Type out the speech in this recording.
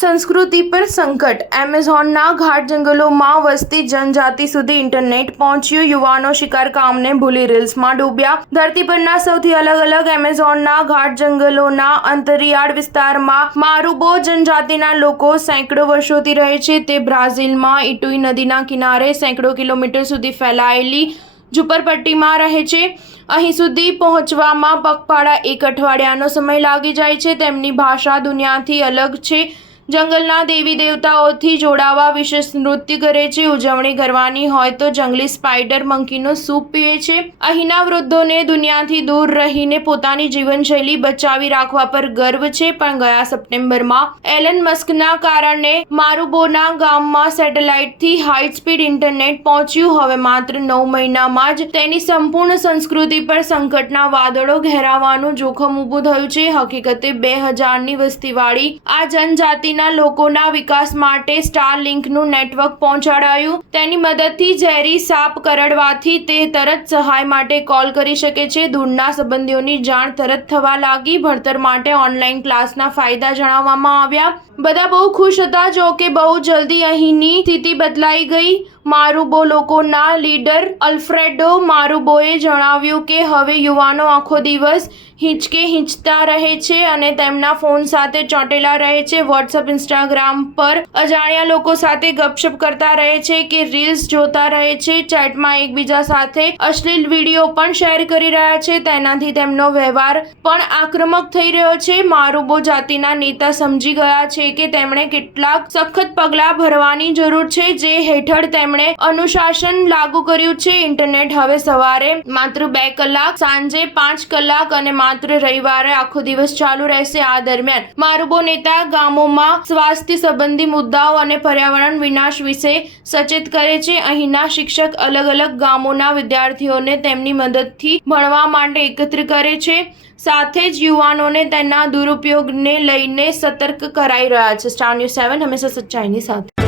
સંસ્કૃતિ પર સંકટ. એમેઝોનના ઘાટ જંગલોમાં વસતી જનજાતિ સુધી ઇન્ટરનેટ પહોંચ્યું. યુવાનો શિકારકામને ભૂલી રીલ્સમાં ડૂબ્યા. ધરતી પરના સૌથી અલગ એમેઝોનના ઘાટ જંગલોના અંતરિયાળ વિસ્તારમાં મારુબો જનજાતિના લોકો સેંકડો વર્ષોથી રહે છે. તે બ્રાઝિલમાં ઇટુઈ નદીના કિનારે સેંકડો કિલોમીટર સુધી ફેલાયેલી ઝૂંપડપટ્ટીમાં રહે છે. અહીં સુધી પહોંચવામાં પગપાળા એક અઠવાડિયાનો સમય લાગી જાય છે. તેમની ભાષા દુનિયાથી અલગ છે. જંગલના દેવી દેવતાઓથી જોડાવા વિશેષ નૃત્ય કરે છે. ઉજવણી કરવાની હોય તો જંગલી સ્પાઈડર મંકીનો સૂપ પીવે છે. અહીંના વૃદ્ધોને દુનિયાથી દૂર રહીને પોતાની જીવનશૈલી બચાવી રાખવા પર ગર્વ છે. પણ ગયા સપ્ટેમ્બરમાં એલન મસ્કના કારણે મારુબોના ગામમાં સેટેલાઇટથી હાઈ સ્પીડ ઇન્ટરનેટ પહોંચ્યું. હવે માત્ર 9 મહિનામાં જ તેની સંપૂર્ણ સંસ્કૃતિ પર સંકટના વાદળો ઘેરાવાનું જોખમ ઊભું થયું છે. હકીકતે 2000ની વસ્તીવાળી આ જનજાતિના લોકોના વિકાસ માટે સ્ટારલિંકનું નેટવર્ક પહોંચાડાયું. તેની મદદથી ઝેરી સાપ કરડવાથી તે તરત સહાય માટે કોલ કરી શકે છે. દૂરના સંબંધીઓની જાણ તરત થવા લાગી. ભણતર માટે ઓનલાઈન ક્લાસના ફાયદા જણાવવામાં આવ્યા. બધા બહુ ખુશ હતા. જો કે બહુ જલ્દી અહીંની સ્થિતિ બદલાઈ ગઈ. મારુબો લોકોના લીડર અલ્ફ્રેડો મારુબોએ જણાવ્યું કે હવે યુવાનો આખો દિવસ હિંચતા રહે છે અને તેમના ફોન સાથે ચોંટેલા રહે છે. વોટ્સઅપ, ઇન્સ્ટાગ્રામ પર અજાણ્યા લોકો સાથે ગપશપ કરતા રહે છે કે રીલ્સ જોતા રહે છે. ચેટમાં એકબીજા સાથે અશ્લીલ વિડીયો પણ શેર કરી રહ્યા છે. તેનાથી તેમનો વ્યવહાર પણ આક્રમક થઈ રહ્યો છે. મારુબો જાતિના નેતા સમજી ગયા છે કે તેમણે કેટલાક સખત પગલાં ભરવાની જરૂર છે, જે હેઠળ તેમણે અનુશાસન લાગુ કર્યું છે. ઇન્ટરનેટ હવે સવારે માત્ર 2 કલાક, સાંજે 5 કલાક અને માત્ર રવિવારે આખો દિવસ ચાલુ રહેશે. આ દરમિયાન મારુબો નેતા ગામોમાં સ્વાસ્થ્ય સંબંધી મુદ્દાઓ અને પર્યાવરણ વિનાશ વિશે સચેત કરે છે. અહીંના શિક્ષક અલગ ગામોના વિદ્યાર્થીઓને તેમની મદદથી ભણવા માટે એકત્ર કરે છે. સાથે જ યુવાનોને તેના દુરુપયોગને લઈને સતર્ક કરાઈ રહ્યા છે. સ્ટાર ન્યૂઝ 7 હંમેશા સચ્ચાઈની સાથે.